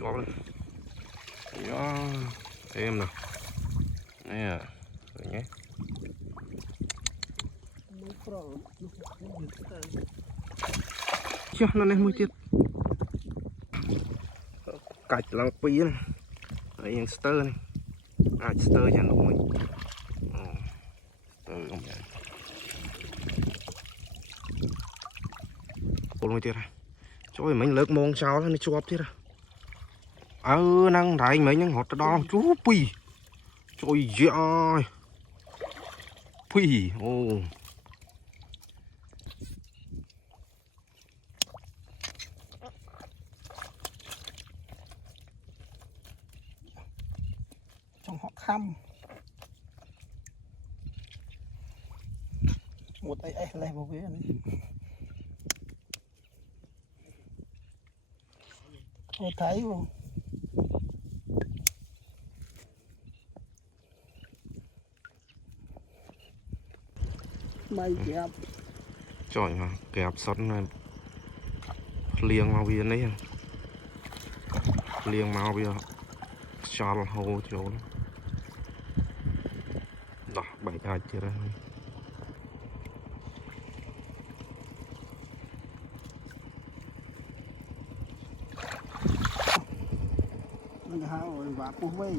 chó lên. Đó, em nào nè rồi nhé. Chưa nó này mới tiết cạch lăng pí này đấy những stir này stir nhà nó mình stir không vậy cô mới tiết này trời mình lợt mong sao nó chụp tiết à năng đại mấy những hột đó chú pì trời ơi pì ô trong họ khăm một tay ấy lên vào vế này tôi thấy không mày kẹp trời mà kẹp sót liêng màu viên đấy liêng màu bây giờ cho hồ chỗ đó bảy ai chưa ra nó hao rồi và cua vây